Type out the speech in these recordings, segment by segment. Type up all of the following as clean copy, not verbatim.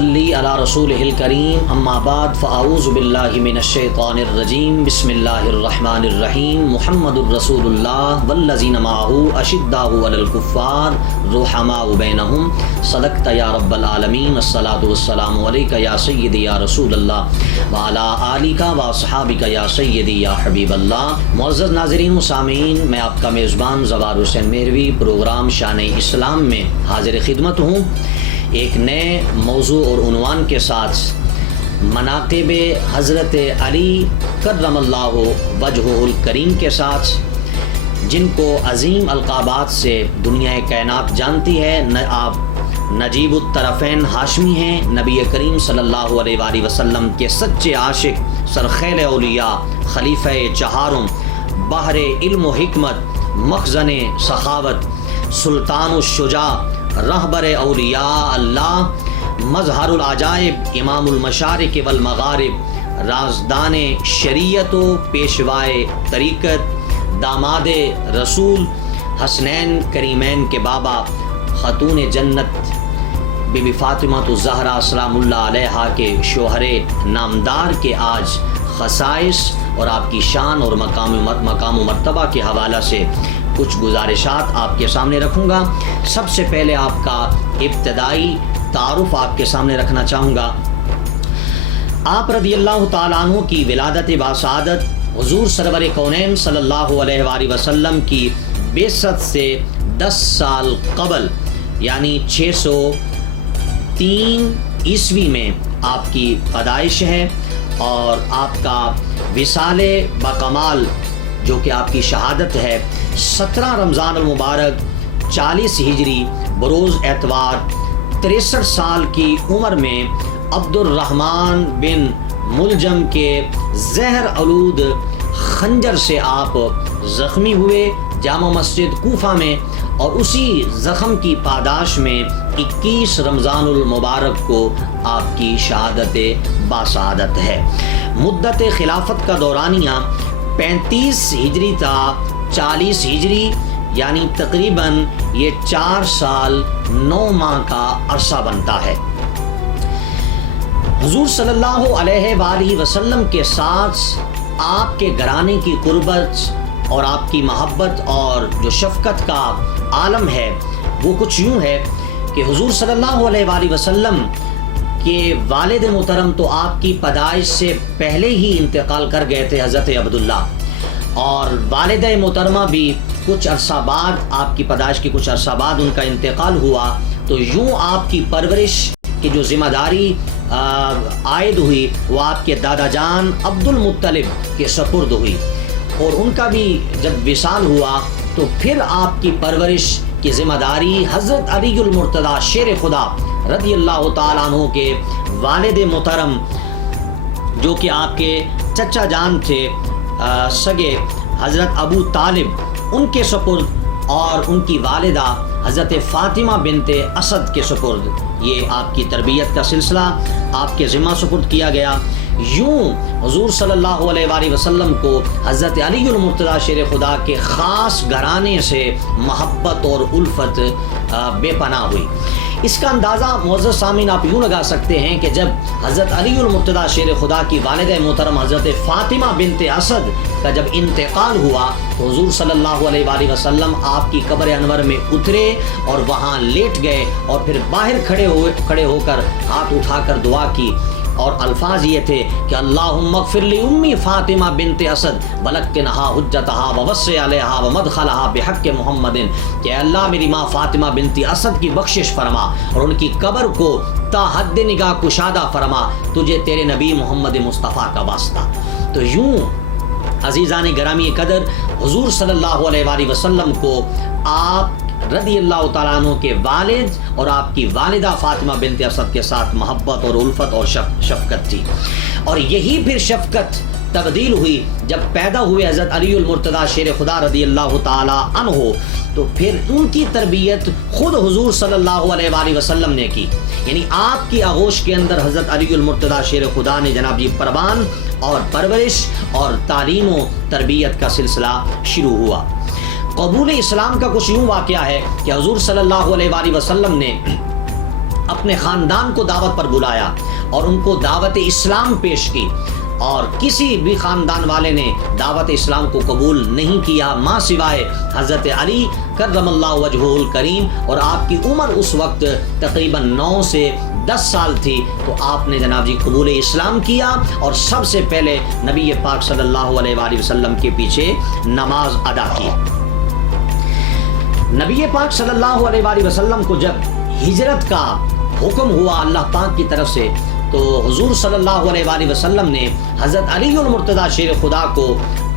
نصلی علی رسولہ الکریم اما بعد فاعوذ باللہ من الشیطان الرجیم بسم اللہ الرحمن الرحیم محمد الرسول اللہ والذین معہ اشداء علی الکفار رحماء بینہم صدقت یا رب العالمین الصلاۃ والسلام علیک یا سیدی یا رسول اللہ وعلی آلک واصحابک یا سیدی یا حبیب اللہ۔ معزز ناظرین و سامعین، میں آپ کا میزبان زوار حسین مہروی پروگرام شان اسلام میں حاضر خدمت ہوں، ایک نئے موضوع اور عنوان کے ساتھ مناقب حضرت علی کرم اللہ وجہہ الکریم کے ساتھ، جن کو عظیم القابات سے دنیا کائنات جانتی ہے۔ آپ نجیب الطرفین ہاشمی ہیں، نبی کریم صلی اللہ علیہ وآلہ وسلم کے سچے عاشق، سرخیل اولیاء، خلیفہ چہارم، بحر علم و حکمت، مخزن سخاوت، سلطان الشجاع، رہبر اولیاء اللہ، مظہر العجائب، امام المشارق والمغارب، رازدان شریعت و پیشوائے طریقت، داماد رسول، حسنین کریمین کے بابا، خاتون جنت بی بی فاطمہ الزہرا سلام اللہ علیہا کے شوہر نامدار کے آج خصائص اور آپ کی شان اور مقام و مرتبہ کے حوالہ سے کچھ گزارشات آپ کے سامنے رکھوں گا۔ سب سے پہلے آپ کا ابتدائی تعارف آپ کے سامنے رکھنا چاہوں گا۔ آپ رضی اللہ تعالیٰ عنہ کی ولادت باسعادت حضور سرور کونین صلی اللہ علیہ وآلہ وسلم کی بعثت سے 10 سال قبل یعنی 603 عیسوی میں آپ کی پیدائش ہے، اور آپ کا وصال بکمال جو کہ آپ کی شہادت ہے 17 رمضان المبارک 40 ہجری بروز اتوار 63 سال کی عمر میں عبد الرحمن بن ملجم کے زہر آلود خنجر سے آپ زخمی ہوئے جامع مسجد کوفہ میں، اور اسی زخم کی پاداش میں 21 رمضان المبارک کو آپ کی شہادت باسعادت ہے۔ مدت خلافت کا دورانیہ 35 ہجری تا 40 ہجری یعنی تقریباً یہ 4 سال 9 ماہ کا عرصہ بنتا ہے۔ حضور صلی اللہ علیہ وآلہ وسلم کے ساتھ آپ کے گھرانے کی قربت اور آپ کی محبت اور جو شفقت کا عالم ہے وہ کچھ یوں ہے کہ حضور صلی اللہ علیہ وآلہ وسلم کے والد محترم تو آپ کی پیدائش سے پہلے ہی انتقال کر گئے تھے، حضرت عبداللہ، اور والدہ محترمہ بھی کچھ عرصہ بعد، آپ کی پیدائش کے کچھ عرصہ بعد ان کا انتقال ہوا، تو یوں آپ کی پرورش کی جو ذمہ داری عائد ہوئی وہ آپ کے دادا جان عبد المطلب کے سپرد ہوئی، اور ان کا بھی جب وصال ہوا تو پھر آپ کی پرورش کی ذمہ داری حضرت علی المرتضیٰ شیر خدا رضی اللہ تعالیٰ عنہ کے والد محترم جو کہ آپ کے چچا جان تھے سگے حضرت ابو طالب، ان کے سپرد، اور ان کی والدہ حضرت فاطمہ بنت اسد کے سپرد یہ آپ کی تربیت کا سلسلہ آپ کے ذمہ سپرد کیا گیا۔ یوں حضور صلی اللہ علیہ وآلہ وسلم کو حضرت علی المرتضیٰ شیر خدا کے خاص گھرانے سے محبت اور الفت بے پناہ ہوئی۔ اس کا اندازہ معزز سامعین آپ یوں لگا سکتے ہیں کہ جب حضرت علی المرتضیٰ شیر خدا کی والدہ محترم حضرت فاطمہ بنت اسد کا جب انتقال ہوا تو حضور صلی اللہ علیہ وآلہ وسلم آپ کی قبر انور میں اترے اور وہاں لیٹ گئے، اور پھر باہر کھڑے ہو کر ہاتھ اٹھا کر دعا کی، اور الفاظ یہ تھے کہ اللہم اغفر لی امی فاطمہ بنت اسد ولکنہا حجتہا ووسع علیہا ومدخلہا بحق محمد، کہ اللہ میری ماں فاطمہ بنت اسد کی بخشش فرما اور ان کی قبر کو تا حد نگاہ کشادہ فرما، تجھے تیرے نبی محمد مصطفیٰ کا واسطہ۔ تو یوں عزیزان گرامی قدر حضور صلی اللہ علیہ وآلہ وسلم کو آپ رضی اللہ تعالیٰ عنہ کے والد اور آپ کی والدہ فاطمہ بنت اسد کے ساتھ محبت اور الفت اور شفقت تھی، اور یہی پھر شفقت تبدیل ہوئی جب پیدا ہوئے حضرت علی المرتضیٰ شیر خدا رضی اللہ تعالیٰ عنہ، تو پھر ان کی تربیت خود حضور صلی اللہ علیہ وآلہ وسلم نے کی، یعنی آپ کی آغوش کے اندر حضرت علی المرتضیٰ شیر خدا نے جناب جی پروان اور پرورش اور تعلیم و تربیت کا سلسلہ شروع ہوا۔ قبول اسلام کا کچھ یوں واقعہ ہے کہ حضور صلی اللہ علیہ وآلہ وسلم نے اپنے خاندان کو دعوت پر بلایا اور ان کو دعوت اسلام پیش کی، اور کسی بھی خاندان والے نے دعوت اسلام کو قبول نہیں کیا ماں سوائے حضرت علی کرم اللہ وجہہ الکریم، اور آپ کی عمر اس وقت تقریباً 9 سے 10 سال تھی، تو آپ نے جناب جی قبول اسلام کیا اور سب سے پہلے نبی پاک صلی اللہ علیہ وآلہ وسلم کے پیچھے نماز ادا کی۔ نبی پاک صلی اللہ علیہ وآلہ وسلم کو جب ہجرت کا حکم ہوا اللہ پاک کی طرف سے، تو حضور صلی اللہ علیہ وآلہ وسلم نے حضرت علی المرتضیٰ شیر خدا کو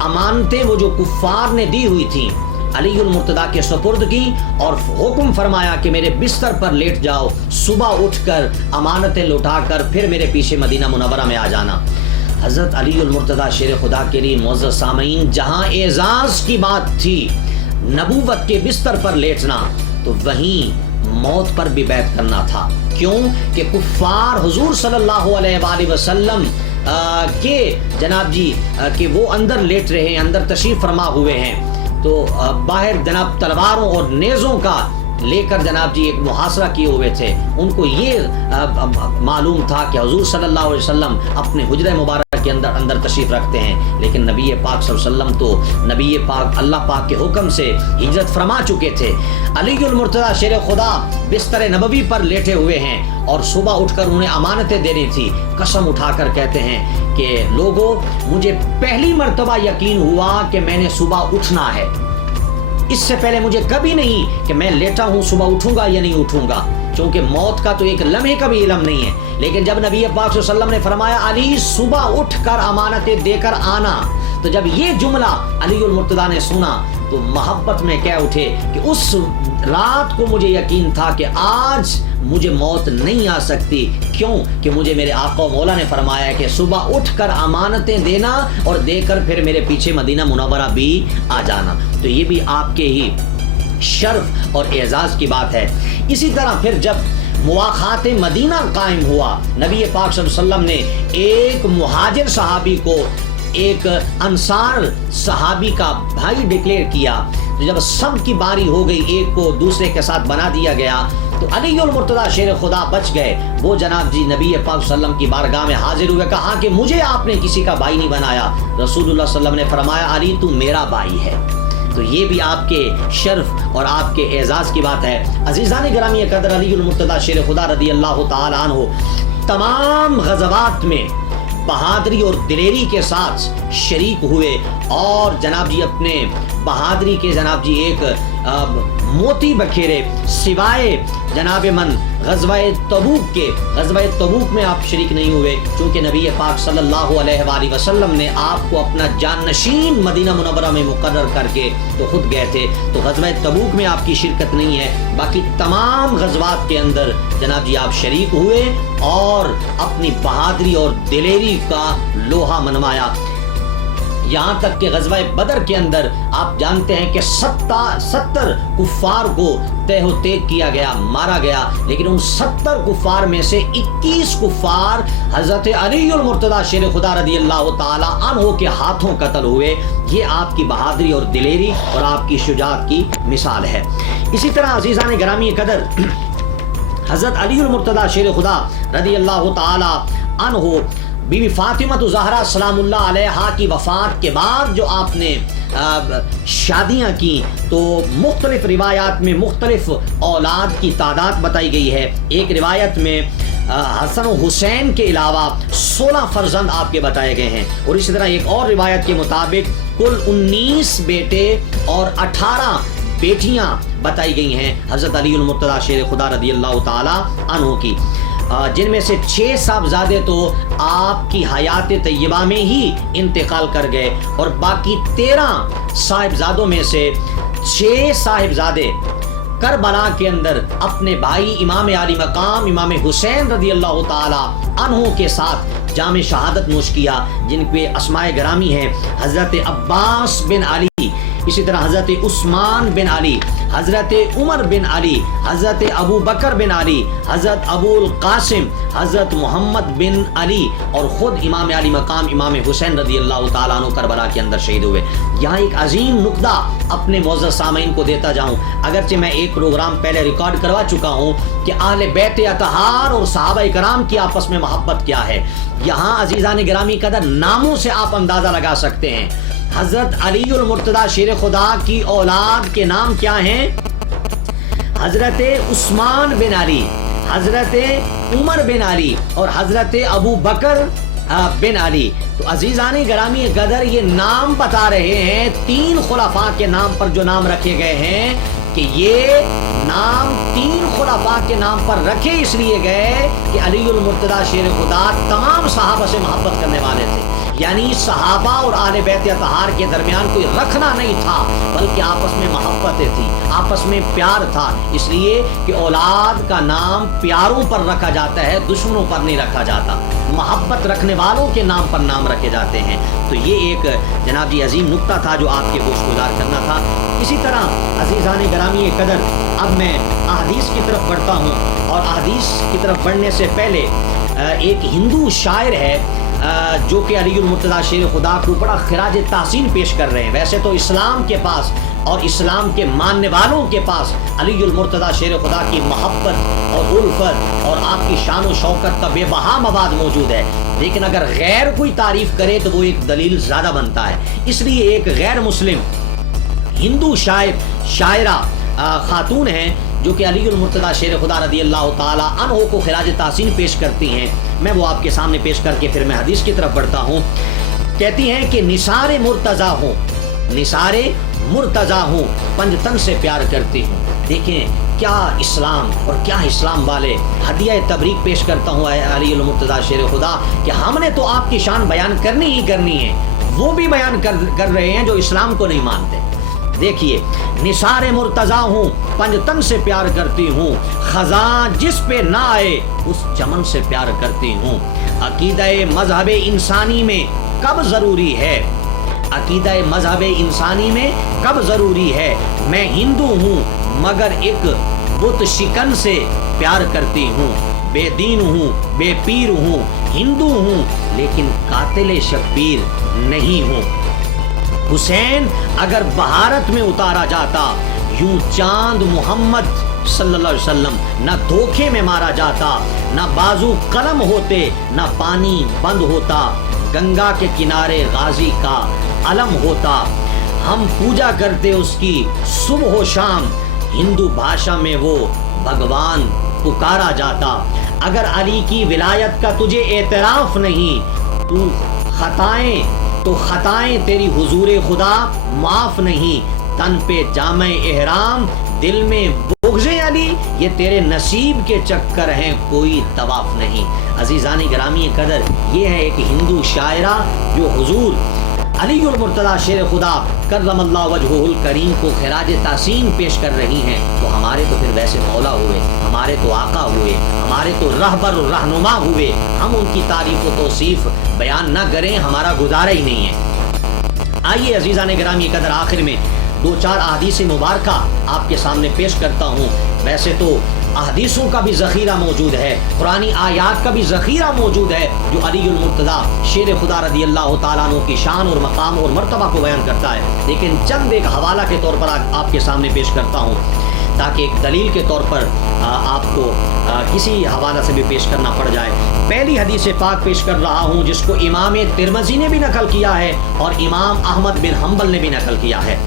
امانتیں وہ جو کفار نے دی ہوئی تھیں علی المرتضیٰ کے سپرد کی، اور حکم فرمایا کہ میرے بستر پر لیٹ جاؤ، صبح اٹھ کر امانتیں لوٹا کر پھر میرے پیچھے مدینہ منورہ میں آ جانا۔ حضرت علی المرتضیٰ شیر خدا کے لیے معزز سامعین جہاں اعزاز کی بات تھی نبوت کے بستر پر لیٹنا، تو وہیں موت پر بھی بیعت کرنا تھا۔ کیوں کہ کفار حضور صلی اللہ علیہ وآلہ وسلم کے جناب جی کہ وہ اندر لیٹ رہے ہیں، اندر تشریف فرما ہوئے ہیں، تو باہر جناب تلواروں اور نیزوں کا لے کر جناب جی ایک محاصرہ کیے ہوئے تھے۔ ان کو یہ معلوم تھا کہ حضور صلی اللہ علیہ وسلم اپنے حجرہ مبارک کے اندر تشریف رکھتے ہیں، لیکن نبی پاک صلی اللہ علیہ وسلم تو نبی پاک اللہ پاک کے حکم سے ہجرت فرما چکے تھے۔ علی المرتضیٰ شیر خدا بستر نبوی پر لیٹے ہوئے ہیں اور صبح اٹھ کر انہیں امانتیں دینی تھی۔ قسم اٹھا کر کہتے ہیں کہ لوگوں مجھے پہلی مرتبہ یقین ہوا کہ میں نے صبح اٹھنا ہے، اس سے پہلے مجھے کبھی نہیں کہ میں لیٹا ہوں صبح اٹھوں گا یا نہیں اٹھوں گا، چونکہ موت کا تو ایک لمحے کا بھی علم نہیں ہے۔ لیکن جب نبی پاک صلی اللہ علیہ وسلم نے فرمایا علی صبح اٹھ کر امانتیں دے کر آنا، تو جب یہ جملہ علی المرتضیٰ نے سنا تو محبت میں کہہ اٹھے کہ اس رات کو مجھے یقین تھا کہ آج مجھے موت نہیں آ سکتی، کیوں کہ مجھے میرے آقا و مولا نے فرمایا کہ صبح اٹھ کر امانتیں دینا اور دے کر پھر میرے پیچھے مدینہ منورہ بھی آ جانا۔ تو یہ بھی آپ کے ہی شرف اور اعزاز کی بات ہے۔ اسی طرح پھر جب مواخات مدینہ قائم ہوا، نبی پاک صلی اللہ علیہ وسلم نے ایک مہاجر صحابی کو ایک انصار صحابی کا بھائی ڈکلیئر کیا۔ جب سب کی باری ہو گئی، ایک کو دوسرے کے ساتھ بنا دیا گیا، تو علی المرتضیٰ شیر خدا بچ گئے۔ وہ جناب جی نبی پاک صلی اللہ علیہ وسلم کی بارگاہ میں حاضر ہوئے، کہا کہ مجھے آپ نے کسی کا بھائی نہیں بنایا۔ رسول اللہ صلی اللہ علیہ وسلم نے فرمایا علی تو میرا بھائی ہے۔ تو یہ بھی آپ کے شرف اور آپ کے اعزاز کی بات ہے۔ عزیزان گرامی قدر، علی المرتضیٰ شیر خدا رضی اللہ تعالی عنہ تمام غزوات میں بہادری اور دلیری کے ساتھ شریک ہوئے، اور جناب جی اپنے بہادری کے جناب جی ایک موتی بکھیرے، سوائے جناب من غزوہ تبوک کے۔ غزوہ تبوک میں آپ شریک نہیں ہوئے، چونکہ نبی پاک صلی اللہ علیہ وآلہ وسلم نے آپ کو اپنا جانشین مدینہ منورہ میں مقرر کر کے تو خود گئے تھے، تو غزوہ تبوک میں آپ کی شرکت نہیں ہے۔ باقی تمام غزوات کے اندر جناب جی آپ شریک ہوئے اور اپنی بہادری اور دلیری کا لوہا منوایا، یہاں تک کہ غزوہ بدر کے اندر آپ جانتے ہیں کہ 70 کفار کو تہ و تیگ کیا گیا، مارا گیا، لیکن ان 70 کفار میں سے 21 کفار حضرت علی المرتضیٰ شیر خدا رضی اللہ تعالی عنہ کے ہاتھوں قتل ہوئے۔ یہ آپ کی بہادری اور دلیری اور آپ کی شجاعت کی مثال ہے۔ اسی طرح عزیزان گرامی قدر، حضرت علی المرتضیٰ شیر خدا رضی اللہ تعالی عنہ بی بی فاطمہ زہرا سلام اللہ علیہا کی وفات کے بعد جو آپ نے شادیاں کی، تو مختلف روایات میں مختلف اولاد کی تعداد بتائی گئی ہے۔ ایک روایت میں حسن و حسین کے علاوہ 16 فرزند آپ کے بتائے گئے ہیں، اور اسی طرح ایک اور روایت کے مطابق کل 19 بیٹے اور 18 بیٹیاں بتائی گئی ہیں حضرت علی المرتضیٰ شیر خدا رضی اللہ تعالی عنہ کی، جن میں سے 6 صاحبزادے تو آپ کی حیات طیبہ میں ہی انتقال کر گئے، اور باقی 13 صاحبزادوں میں سے 6 صاحبزادے کربلا کے اندر اپنے بھائی امام علی مقام امام حسین رضی اللہ تعالی عنہ کے ساتھ جام شہادت نوش کیا، جن کے اسماء گرامی ہیں حضرت عباس بن علی، اسی طرح حضرت عثمان بن علی، حضرت عمر بن علی، حضرت ابو بکر بن علی، حضرت ابو القاسم، حضرت محمد بن علی اور خود امام علی مقام امام حسین رضی اللہ تعالیٰ عنہ کربلا کے اندر شہید ہوئے۔ یہاں ایک عظیم نقطہ اپنے معزز سامعین کو دیتا جاؤں، اگرچہ میں ایک پروگرام پہلے ریکارڈ کروا چکا ہوں کہ اہل بیت اطہار اور صحابہ کرام کی آپس میں محبت کیا ہے، یہاں عزیزان گرامی قدر ناموں سے آپ اندازہ لگا سکتے ہیں۔ حضرت علی المرتضیٰ شیر خدا کی اولاد کے نام کیا ہیں؟ حضرت عثمان بن علی، حضرت عمر بن علی اور حضرت ابو بکر بن علی۔ تو عزیزان گرامی قدر یہ نام بتا رہے ہیں، تین خلفاء کے نام پر جو نام رکھے گئے ہیں کہ یہ نام تین خلفاء کے نام پر رکھے اس لیے گئے کہ علی المرتضیٰ شیر خدا تمام صحابہ سے محبت کرنے والے تھے، یعنی صحابہ اور اہل بیت اطہار کے درمیان کوئی رکھنا نہیں تھا، بلکہ آپس میں محبتیں تھی، آپس میں پیار تھا، اس لیے کہ اولاد کا نام پیاروں پر رکھا جاتا ہے، دشمنوں پر نہیں رکھا جاتا، محبت رکھنے والوں کے نام پر نام رکھے جاتے ہیں۔ تو یہ ایک جناب جی عظیم نقطہ تھا جو آپ کے گوش گزار کرنا تھا۔ اسی طرح عزیزان گرامی قدر اب میں احادیث کی طرف بڑھتا ہوں، اور احادیث کی طرف بڑھنے سے پہلے ایک ہندو شاعر ہے جو کہ علی المرتضیٰ شیر خدا کو بڑا خراج تحسین پیش کر رہے ہیں۔ ویسے تو اسلام کے پاس اور اسلام کے ماننے والوں کے پاس علی المرتضیٰ شیر خدا کی محبت اور الفت اور آپ کی شان و شوکت کا بے بہا مواد موجود ہے، لیکن اگر غیر کوئی تعریف کرے تو وہ ایک دلیل زیادہ بنتا ہے۔ اس لیے ایک غیر مسلم ہندو شاعرہ خاتون ہیں جو کہ علی المرتضیٰ شیر خدا رضی اللہ تعالیٰ عنہ کو خراج تحسین پیش کرتی ہیں، میں وہ آپ کے سامنے پیش کر کے پھر میں حدیث کی طرف بڑھتا ہوں۔ کہتی ہیں کہ نثار مرتضیٰ ہوں، نثار مرتضیٰ ہوں، پنج تن سے پیار کرتی ہوں۔ دیکھیں کیا اسلام اور کیا اسلام والے ہدیہ تبریک پیش کرتا ہوں علی المرتضیٰ شیر خدا کہ ہم نے تو آپ کی شان بیان کرنی ہی کرنی ہے، وہ بھی بیان کر رہے ہیں جو اسلام کو نہیں مانتے۔ دیکھیے نثار مرتضیٰ ہوں، پنج تن سے پیار کرتی ہوں، خزاں جس پہ نہ آئے اس چمن سے پیار کرتی ہوں۔ عقیدہ مذہب انسانی میں کب ضروری ہے، عقیدہ مذہب انسانی میں کب ضروری ہے، میں ہندو ہوں مگر ایک بت شکن سے پیار کرتی ہوں، بے دین ہوں بے پیر ہوں، ہندو ہوں لیکن قاتل شبیر نہیں ہوں۔ حسین اگر بھارت میں اتارا جاتا، یوں چاند محمد صلی اللہ علیہ وسلم نہ دھوکے میں مارا جاتا، نہ بازو قلم ہوتے نہ پانی بند ہوتا، گنگا کے کنارے غازی کا علم ہوتا، ہم پوجا کرتے اس کی صبح و شام، ہندو بھاشا میں وہ بھگوان پکارا جاتا۔ اگر علی کی ولایت کا تجھے اعتراف نہیں تو خطائیں تیری حضور خدا معاف نہیں، تن پہ جامع احرام دل میں بغض علی، یہ تیرے نصیب کے چکر ہیں کوئی طواف نہیں۔ عزیزان گرامی قدر یہ ہے ایک ہندو شاعرہ جو حضور علی المرتضیٰ شیر خدا کرم اللہ وجہہ الکریم کو خراج تحسین پیش کر رہی ہیں، تو ہمارے تو پھر ویسے مولا ہوئے، ہمارے تو آقا ہوئے، ہمارے تو رہبر و رہنما ہوئے، ہم ان کی تعریف و توصیف بیان نہ کریں ہمارا گزارا ہی نہیں ہے۔ آئیے عزیزان گرامی قدر آخر میں دو چار احادیث مبارکہ آپ کے سامنے پیش کرتا ہوں۔ ویسے تو احادیثوں کا بھی ذخیرہ موجود ہے، قرآنی آیات کا بھی ذخیرہ موجود ہے جو علی المرتضیٰ شیر خدا رضی اللہ تعالیٰ عنہ کی شان اور مقام اور مرتبہ کو بیان کرتا ہے، لیکن چند ایک حوالہ کے طور پر آپ کے سامنے پیش کرتا ہوں تاکہ ایک دلیل کے طور پر آپ کو کسی حوالہ سے بھی پیش کرنا پڑ جائے۔ پہلی حدیث پاک پیش کر رہا ہوں جس کو امام ترمذی نے بھی نقل کیا ہے اور امام احمد بن حنبل نے بھی نقل کیا ہے،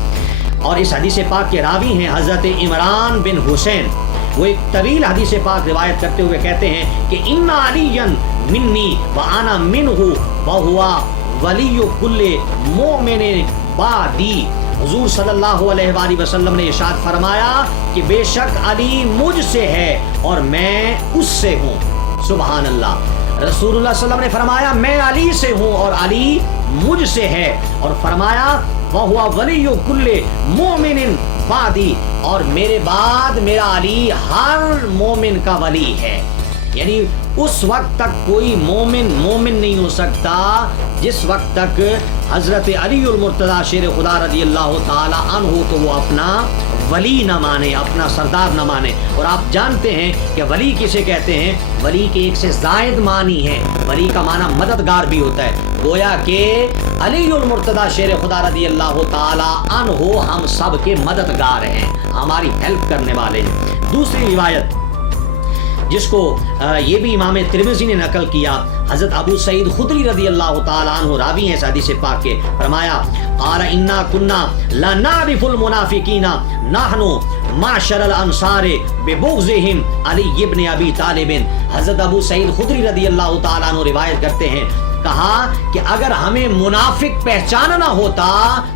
اور اس حدیث پاک کے راوی ہیں حضرت عمران بن حسین۔ وہ ایک طویل حدیث پاک روایت کرتے ہوئے کہتے ہیں کہ ان علی منی وانا منہ وہو ولی کل مومن بعدی، حضور صلی اللہ علیہ وآلہ وسلم نے ارشاد فرمایا کہ بے شک علی مجھ سے ہے اور میں اس سے ہوں۔ سبحان اللہ۔ رسول اللہ صلی اللہ علیہ وسلم نے فرمایا میں علی سے ہوں اور علی مجھ سے ہے، اور فرمایا وَهُوَ وَلِيُّ كُلِّ مُؤْمِنٍ بعدی، اور میرے بعد میرا علی ہر مومن کا ولی ہے۔ یعنی اس وقت تک کوئی مومن نہیں ہو سکتا جس وقت تک حضرت علی المرتضیٰ شیر خدا رضی اللہ تعالی عنہ کو وہ اپنا ولی نہ مانے، اپنا سردار نہ مانے۔ اور آپ جانتے ہیں کہ ولی کسے کہتے ہیں؟ ولی کے ایک سے زائد معنی ہے، ولی کا معنی مددگار بھی ہوتا ہے۔ گویا کہ علی المرتضیٰ شیر خدا رضی اللہ تعالی عنہ ہم سب کے مددگار ہیں، ہماری ہیلپ کرنے والے ہیں۔ دوسری روایت جس کو یہ بھی امام ترمذی نے نقل کیا، حضرت ابو سعید خدری رضی اللہ تعالی عنہ راوی ہیں حدیث پاک کے، فرمایا قال انا كنا لا نعرف المنافقین نحن معشر الانصار ببغضهم علی ابن ابی طالب۔ حضرت ابو سعید خدری رضی اللہ تعالی عنہ روایت کرتے ہیں، کہا کہ اگر ہمیں منافق پہچاننا ہوتا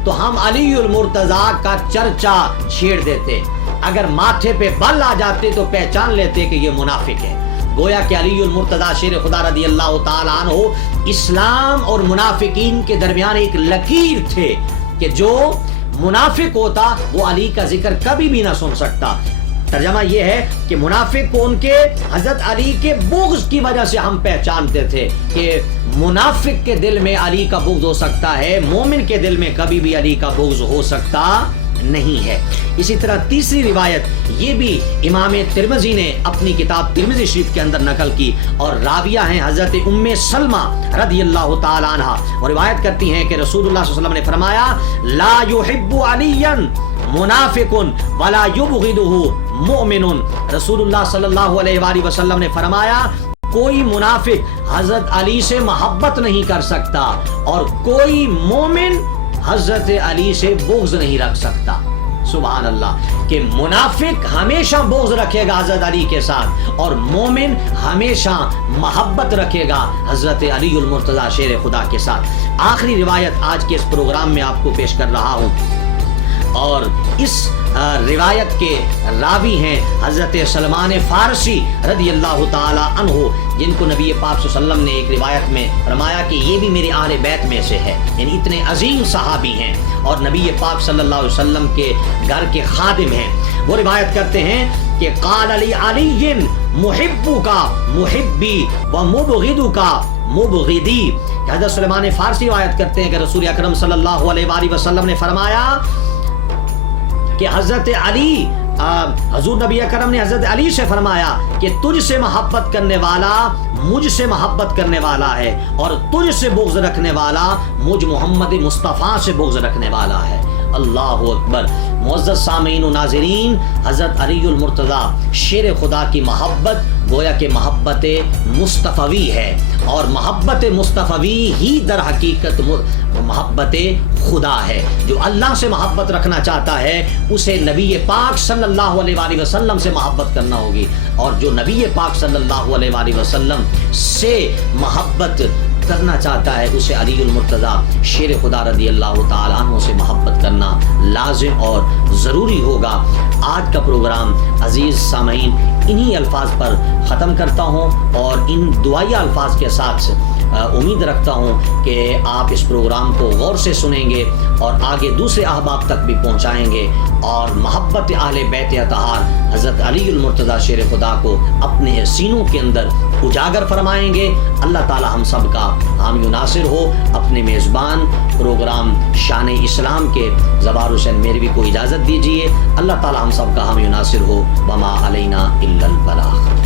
تو ہم علی المرتضیٰ کا چرچا چھیڑ دیتے، اگر ماتھے پہ بل آ جاتے تو پہچان لیتے کہ یہ منافق ہے۔ گویا کہ علی المرتضیٰ شیر خدا رضی اللہ تعالی عنہ اسلام اور منافقین کے درمیان ایک لکیر تھے کہ جو منافق ہوتا وہ علی کا ذکر کبھی بھی نہ سن سکتا۔ ترجمہ یہ ہے کہ منافق کو ان کے حضرت علی کے بغض کی وجہ سے ہم پہچانتے تھے کہ منافق کے دل میں علی کا بغض ہو سکتا ہے، مومن کے دل میں کبھی بھی علی کا بغض ہو سکتا نہیں ہے۔ اسی طرح تیسری روایت یہ بھی امام ترمذی نے اپنی کتاب ترمذی شریف کے اندر نقل کی، اور راویہ ہیں حضرت ام سلمہ رضی اللہ تعالی عنہا، وہ روایت کرتی ہیں کہ رسول اللہ صلی اللہ علیہ وسلم نے فرمایا لا يحب علیا منافق ولا يبغضه مؤمن۔ رسول اللہ صلی اللہ علیہ وآلہ وسلم نے فرمایا کوئی منافق حضرت علی سے محبت نہیں کر سکتا اور کوئی مومن حضرت علی سے بغض نہیں رکھ سکتا۔ سبحان اللہ، کہ منافق ہمیشہ بغض رکھے گا حضرت علی کے ساتھ اور مومن ہمیشہ محبت رکھے گا حضرت علی المرتضیٰ شیر خدا کے ساتھ۔ آخری روایت آج کے اس پروگرام میں آپ کو پیش کر رہا ہوں، اور اس روایت کے راوی ہیں حضرت سلمان فارسی رضی اللہ تعالی عنہ، جن کو نبی پاک صلی اللہ علیہ وسلم نے ایک روایت میں فرمایا کہ یہ بھی میرے اہل بیت میں سے ہے، یعنی اتنے عظیم صحابی ہیں اور نبی پاک صلی اللہ علیہ وسلم کے گھر کے خادم ہیں۔ وہ روایت کرتے ہیں کہ قال علی علی محبک محبی و مبغضک مبغضی۔ حضرت سلمان فارسی روایت کرتے ہیں کہ رسول اکرم صلی اللہ علیہ وآلہ وسلم نے فرمایا کہ حضرت علی حضور نبی اکرم نے حضرت علی سے فرمایا کہ تجھ سے محبت کرنے والا مجھ سے محبت کرنے والا ہے اور تجھ سے بغض رکھنے والا مجھ محمد مصطفیٰ سے بغض رکھنے والا ہے۔ اللہ اکبر۔ معزز سامعین و ناظرین، حضرت علی المرتضیٰ شیر خدا کی محبت گویا کہ محبت مصطفوی ہے، اور محبت مصطفوی ہی در حقیقت محبت خدا ہے۔ جو اللہ سے محبت رکھنا چاہتا ہے اسے نبی پاک صلی اللہ علیہ وآلہ وسلم سے محبت کرنا ہوگی، اور جو نبی پاک صلی اللہ علیہ وآلہ وسلم سے محبت کرنا چاہتا ہے اسے علی المرتضیٰ شیر خدا رضی اللہ تعالیٰ عنہ سے محبت کرنا لازم اور ضروری ہوگا۔ آج کا پروگرام عزیز سامعین انہی الفاظ پر ختم کرتا ہوں، اور ان دعائیہ الفاظ کے ساتھ امید رکھتا ہوں کہ آپ اس پروگرام کو غور سے سنیں گے اور آگے دوسرے احباب تک بھی پہنچائیں گے، اور محبت اہل بیت اطہار حضرت علی المرتضیٰ شیر خدا کو اپنے سینوں کے اندر اجاگر فرمائیں گے۔ اللہ تعالی ہم سب کا حامی و ناصر ہو۔ اپنے میزبان پروگرام شان اسلام کے زبار حسین میروی کو اجازت دیجیے۔ اللہ تعالی ہم سب کا حامی و ناصر ہو۔ وما علینا الا البلاغ۔